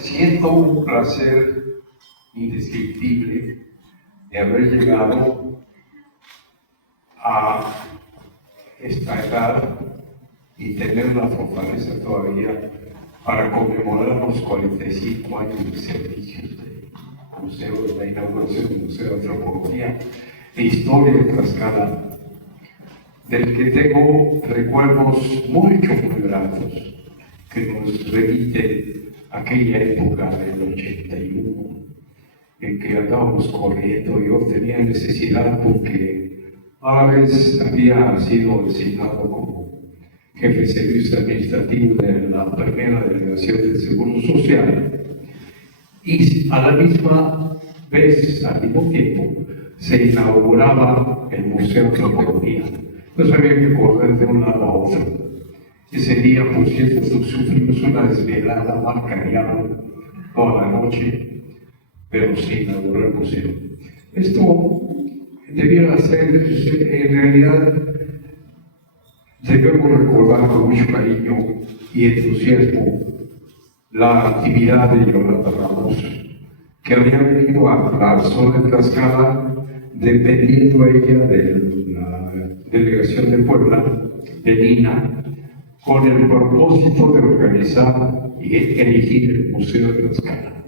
Siento un placer indescriptible de haber llegado a esta edad y tener la fortaleza todavía para conmemorar los 45 años de servicios del Museo, de la inauguración del Museo de Antropología e Historia de Tlaxcala, del que tengo recuerdos muy gratos que nos remiten a aquella época del 81, en que andábamos corriendo. Yo tenía necesidad porque a la vez había sido designado como jefe de servicio administrativo de la primera delegación del Seguro Social, y a la misma vez, al mismo tiempo, se inauguraba el Museo de Antropología. Entonces había que correr de un lado a otro. Ese día, por cierto, sufrimos una desvelada mal cariada toda la noche, pero se inauguró el museo. Esto debiera ser, en realidad, debemos recordar con mucho cariño y entusiasmo la actividad de Yolanda Ramos, que había venido a la zona de Tlaxcala, dependiendo ella de la delegación de Puebla, de Lina, con el propósito de organizar y elegir el Museo de Tlaxcala.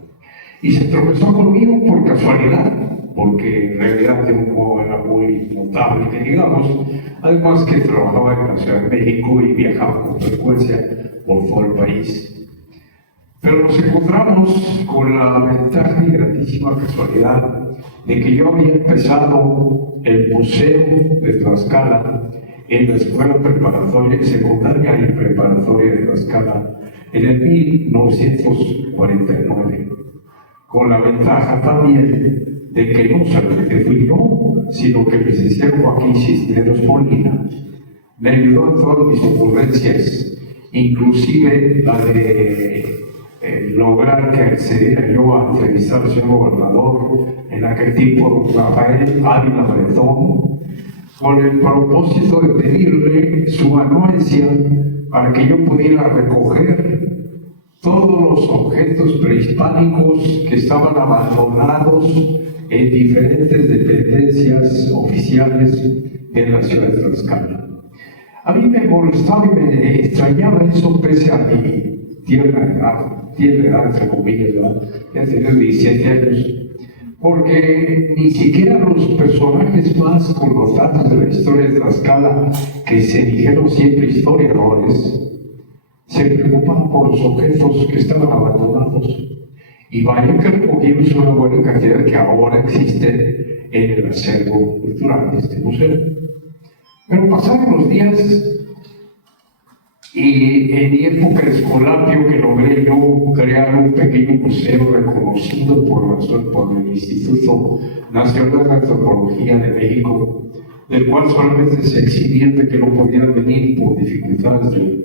Y se tropezó conmigo por casualidad, porque en realidad no era muy notable, que digamos, además que trabajaba en la Ciudad de México y viajaba con frecuencia por todo el país. Pero nos encontramos con la ventaja y grandísima casualidad de que yo había empezado el Museo de Tlaxcala en la escuela preparatoria, secundaria y preparatoria de Tlaxcala en el 1949, con la ventaja también de que no solamente fui yo, sino que el licenciado Joaquín Cisneros Molina me ayudó en todas mis ocurrencias, inclusive la de lograr que accediera yo a entrevistar al señor gobernador, en aquel tiempo Rafael Ávila Bretón, con el propósito de pedirle su anuencia para que yo pudiera recoger todos los objetos prehispánicos que estaban abandonados en diferentes dependencias oficiales de la ciudad de Tlaxcala. A mí me molestaba y me extrañaba eso pese a mi tierna edad, entre comillas, ¿verdad? Ya tenía 17 años, porque ni siquiera los personajes más connotados de la historia de Tlaxcala, que se dijeron siempre historiadores, se preocupaban por los objetos que estaban abandonados. Y vaya que recogimos una buena cantidad que ahora existe en el acervo cultural de este museo. Pero pasaron los días y en mi época de escolapio que logré yo crear un pequeño museo reconocido por el Instituto Nacional de Antropología de México, del cual solamente se exhibían de que no podían venir por dificultades de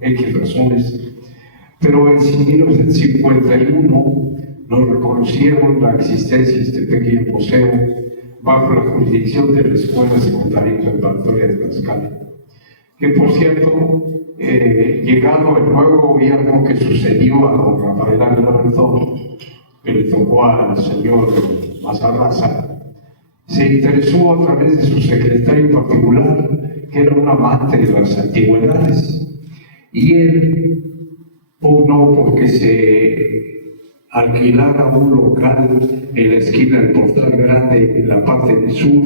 X razones. Pero en 1951 nos reconocieron la existencia de este pequeño museo bajo la jurisdicción de la Escuela Secundaria Preparatoria de Tlaxcala, que por cierto, llegando el nuevo gobierno que sucedió a don Rafael Ávila Bretón, que le tocó al señor Mazarraza, se interesó a través de su secretario particular, que era un amante de las antigüedades, y él pugnó porque se alquilara un local en la esquina del Portal Grande, en la parte del sur,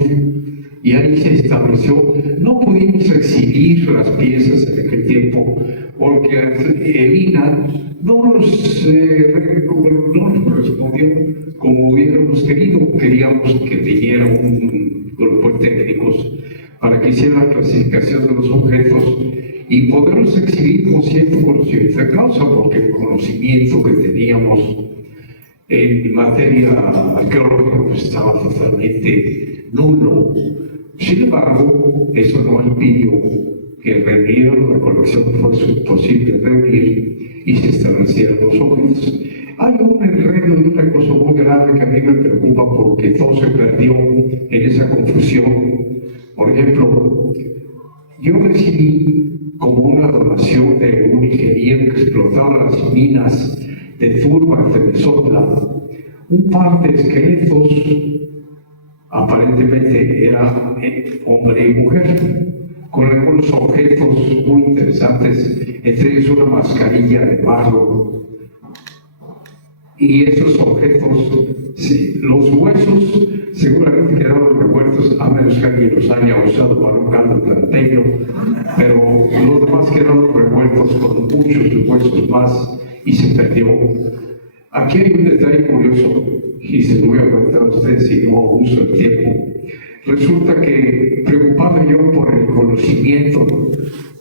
y ahí se estableció. No pudimos exhibir las piezas en aquel tiempo porque el INA no nos respondió como hubiéramos querido. Queríamos que viniera un grupo de técnicos para que hiciera la clasificación de los objetos y poderlos exhibir con cierto conocimiento de causa, porque el conocimiento que teníamos en materia arqueológica pues, estaba totalmente nulo. Sin embargo, eso no impidió que reunieran la colección que fue posible reunir y se establecieran los objetos. Hay un enredo y una cosa muy grave que a mí me preocupa porque todo se perdió en esa confusión. Por ejemplo, yo recibí como una donación de un ingeniero que explotaba las minas de turbas de Mesotla, un par de esqueletos, aparentemente era hombre y mujer, con algunos objetos muy interesantes, entre ellos una mascarilla de barro. Y esos objetos, sí, los huesos seguramente quedaron revueltos, a menos que alguien los haya usado para un caldo planteño, pero los demás quedaron revueltos con muchos huesos más y se perdió. Aquí hay un detalle curioso, y se lo voy a contar a ustedes si no uso el tiempo. Resulta que, preocupado yo por el conocimiento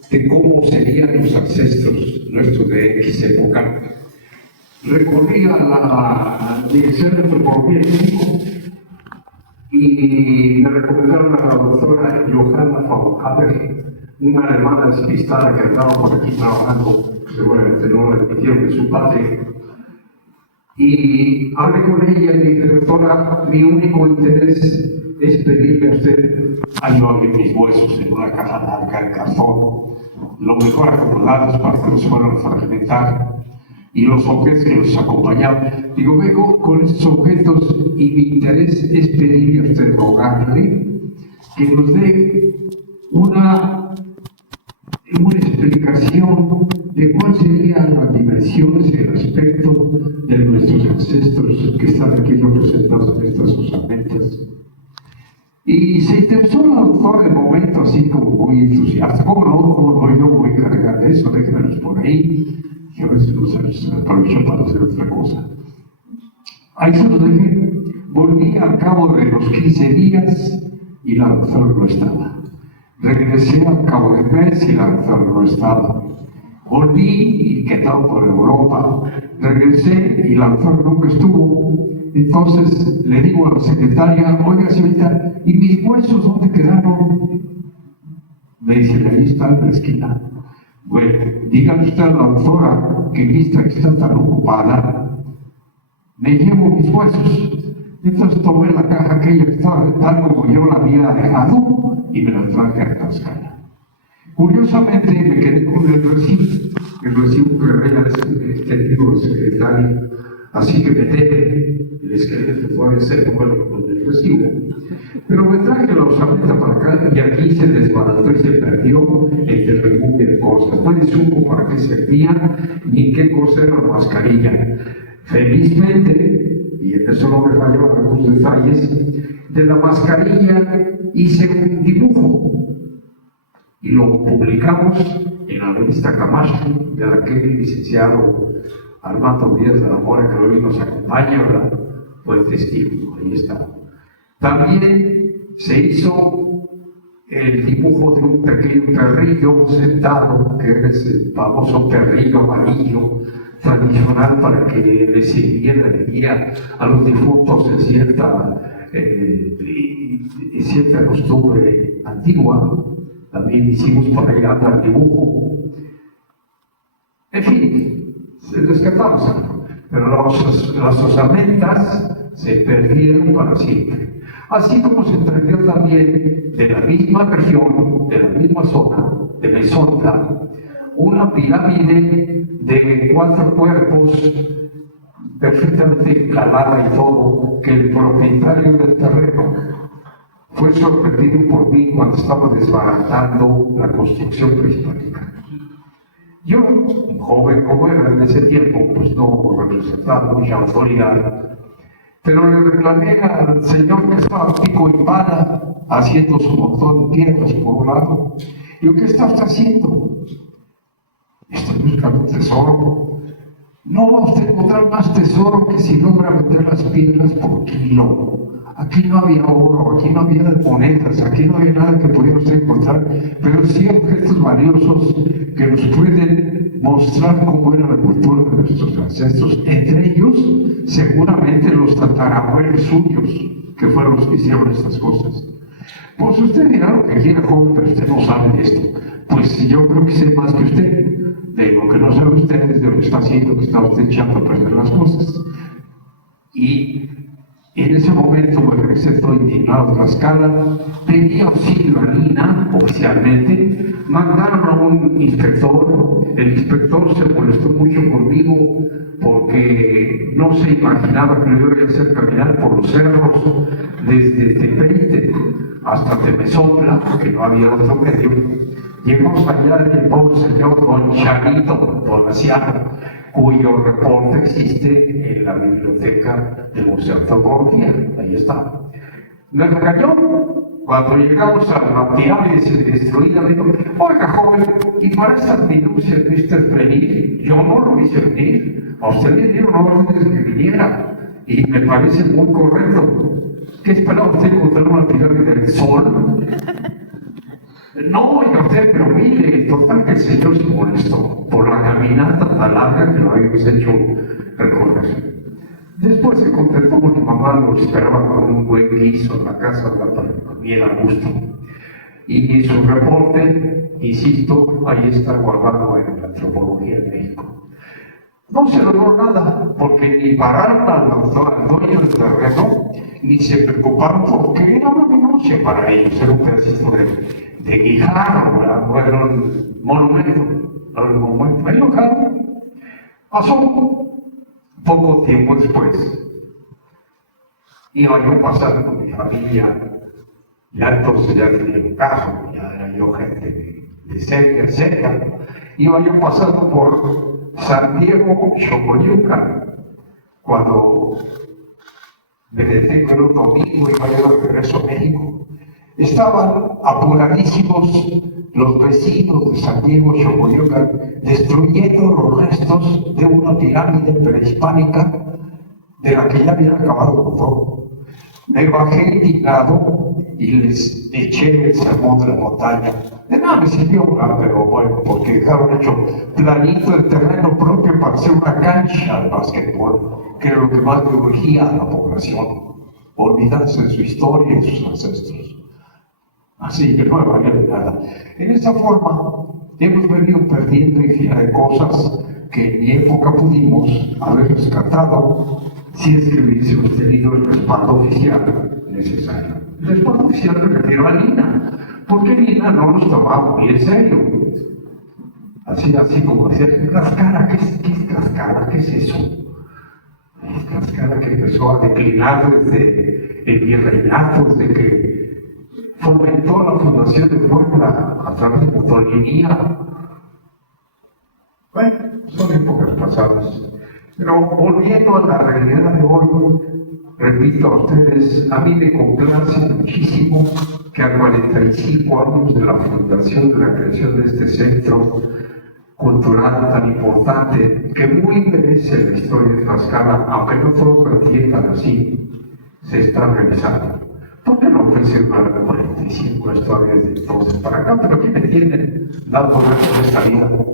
de cómo serían los ancestros nuestros de X época, recorrí a la Dirección de Antropología de México y me recomendaron a la doctora Johanna Faulhaber, una alemana despistada que andaba por aquí trabajando, seguramente no la admitieron de su padre. Y hablé con ella y le dije, doctora, mi único interés es pedirle a usted, ahí no había mis huesos en una caja larga de cartón, lo mejor acomodados para que nos fueran a fragmentar, y los objetos que nos acompañaban. Digo, vengo con estos objetos y mi interés es pedirle a usted, rogarle, que nos dé una explicación de cuáles serían las dimensiones y el aspecto de nuestros ancestros que están aquí representados en estas osamentas. Y se interesó la doctora de momento así como muy entusiasta. ¿Cómo no? Yo voy a cargar de eso, déjenmelos por ahí. Y a veces nos aprovecho para hacer otra cosa. Ahí se los dejé. Volví al cabo de los 15 días y la doctora no estaba. Regresé al cabo de mes y la doctora no estaba. Volví y quedaba por Europa. Regresé y la doctora nunca estuvo. Entonces le digo a la secretaria, oiga señorita, ¿y mis huesos dónde quedaron? Me dice, ahí está en la esquina. Bueno, dígale usted a la doctora que vista que está tan ocupada, me llevo mis huesos. Entonces tomé la caja aquella que estaba tal como yo la había dejado y me la traje a Tlaxcala. Curiosamente me quedé con el recibo que me había extendido el secretario, así que me debe el esqueleto puede ser bueno con el recibo. Pero me traje la osamenta para acá y aquí se desbarató y se perdió entre el rebuque de cosas. Nadie supo para qué servía ni qué cosa era la mascarilla. Felizmente, y en eso no me fallaban algunos detalles, de la mascarilla hice un dibujo y lo publicamos en la revista Camacho, de la que el licenciado Armando Díaz de la Mora, que hoy nos acompaña, ¿verdad? Fue testigo, ahí está. También se hizo el dibujo de un pequeño perrillo sentado, que es el famoso perrillo amarillo tradicional para que le sirviera de guía a los difuntos en cierta costumbre antigua. También hicimos para allá el dibujo. En fin, se rescatamos algo, pero las osamentas se perdieron para siempre. Así como se perdió también de la misma región, de la misma zona, de Mesotla, una pirámide de 4 cuerpos perfectamente calada y todo, que el propietario del terreno fue sorprendido por mí cuando estaba desbaratando la construcción prehispánica. Yo, un joven como era en ese tiempo, pues no representaba mucha autoridad, pero le reclamé al señor que estaba pico y pala haciendo su montón de piedras por un lado. Digo, ¿qué está usted haciendo? Estoy buscando un tesoro. No va usted a encontrar más tesoro que si logra vender las piedras por kilo. Aquí no había oro, aquí no había monedas, aquí no había nada que pudiera usted encontrar, pero sí objetos valiosos que nos pueden mostrar cómo era la cultura de nuestros ancestros, entre ellos seguramente los tatarabuelos suyos, que fueron los que hicieron estas cosas. Pues usted dirá lo que quiera, joven, pero usted no sabe de esto. Pues yo creo que sé más que usted. De lo que no sabe usted es de lo que está haciendo, que está usted echando a perder las cosas. Y en ese momento me regresé todo indignado a Tlaxcala, pedí auxilio a Lina oficialmente, mandaron a un inspector, el inspector se molestó mucho conmigo porque no se imaginaba que lo iba a hacer caminar por los cerros desde Tepeite hasta Temezontla, porque no había otro medio. Llegamos allá y el pobre señor Don Chanito Donaciano, cuyo reporte existe en la biblioteca del Museo de Antropología. Ahí está. Me regañó cuando llegamos a la pirámide destruida. Me dijo: oiga, joven, y para estas minucias de usted venir, yo no lo hice venir. A usted le dieron órdenes que viniera, y me parece muy correcto. ¿Qué esperaba usted encontrar una pirámide del Sol? No, oiga usted, pero mire, total que el señor se molestó por la caminata tan larga que lo habíamos hecho recorrer. Después se contentó porque mamá lo esperaba con un buen guiso en la casa para comer a gusto. Y su reporte, insisto, ahí está guardado en la Antropología de México. No se logró nada, porque ni pararon al dueño del terreno, ni se preocuparon porque era una minucia para ellos, era un pedacito de guijarro, no era un monumento, no era un monumento. Ahí lo dejaron. Pasó poco tiempo después, iba yo pasando con mi familia, ya entonces ya tenía un caso, ya era yo gente de cerca, iba yo pasando por San Diego, Xocoyuca, cuando me detengo en un domingo y iba yo de regreso a México. Estaban apuradísimos los vecinos de San Diego, Xocoyuca, destruyendo los restos de una pirámide prehispánica de la que ya habían acabado con todo. Me bajé indignado y les eché el sermón de la montaña. De nada me sirvió, pero bueno, porque dejaron hecho planito el terreno propio para hacer una cancha de básquetbol, que era lo que más le urgía a la población, olvidarse de su historia y de sus ancestros. Así que no valía de nada. En esta forma, hemos venido perdiendo infinidad de cosas que en mi época pudimos haber rescatado si es que hubiésemos tenido el respaldo oficial necesario. El respaldo oficial me refiero a Lina, porque Lina no nos tomaba muy en serio. Así como decía: Tlaxcala, ¿qué es Tlaxcala? ¿Qué es eso? Es Tlaxcala que empezó a declinar desde el virreinato, desde que fomentó la fundación de Puebla a través de la Tolinía. Bueno, son épocas pasadas. Pero volviendo a la realidad de hoy, repito a ustedes, a mí me complace muchísimo que a 45 años de la fundación, de la creación de este centro cultural tan importante, que muy merece la historia de Tlaxcala, aunque no todos lo entiendan así, se está realizando. ¿Por qué no ofrecer una de 45 historias de entonces para acá? Pero aquí me tienen dando vueltas de esta vida.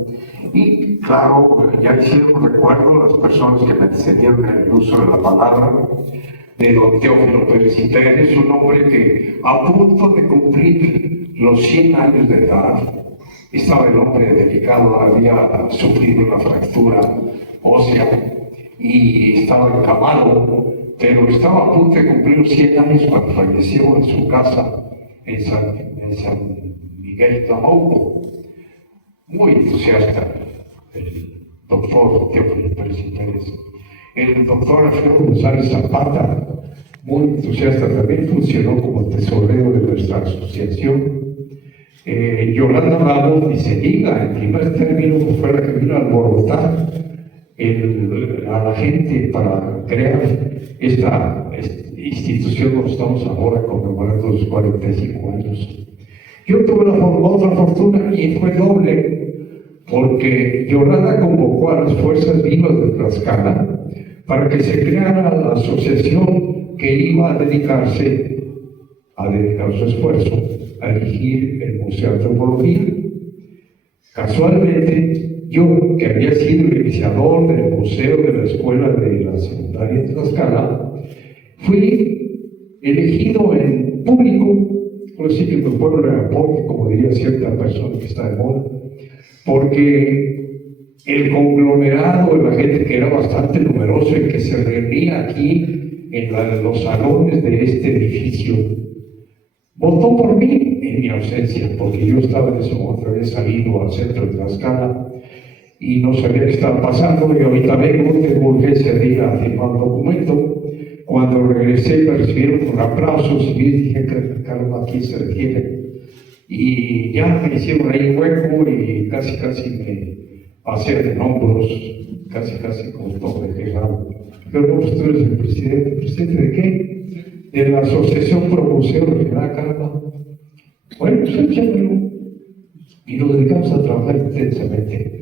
Y claro, ya hicieron recuerdo las personas que me antecedieron en el uso de la palabra, de don Teófilo Pérez Pérez, un hombre que a punto de cumplir los 100 años de edad, estaba el hombre delicado, había sufrido una fractura ósea y estaba encamado, pero estaba a punto de cumplir los 100 años cuando falleció en su casa en San Miguel Tamauco. Muy entusiasta el doctor Teófilo Pérez Pérez. El doctor Alfredo González Zapata, muy entusiasta también, funcionó como tesorero de nuestra asociación. Yolanda Ramos, ni se diga, en primer término, fue la que vino a alborotar a la gente para crear esta institución donde estamos ahora conmemorando los 45 años. Yo tuve otra fortuna y fue doble, porque Yolanda convocó a las fuerzas vivas de Tlaxcala para que se creara la asociación que iba a dedicar su esfuerzo a dirigir el Museo de Antropología. Casualmente, yo, que había sido el iniciador del museo de la escuela de la secundaria de Tlaxcala, fui elegido en público, por decir que me fueron a apoyo, como diría cierta persona que está de moda, porque el conglomerado de la gente, que era bastante numeroso y que se reunía aquí en los salones de este edificio, votó por mí en mi ausencia, porque yo estaba en ese momento, había salido al centro de Tlaxcala, y no sabía qué estaba pasando, y ahorita vengo, tengo urgencia de ir a firmar un documento. Cuando regresé me recibieron con aplausos y dije que Carlos, ¿a quién se refiere? Y ya me hicieron ahí un hueco y casi me pasé de hombros, casi como todo de quejado. Pero no, tú eres el presidente. ¿Presidente de qué? De la Asociación Promoción Regional Carlos. Bueno, pues échame, y nos dedicamos a trabajar intensamente.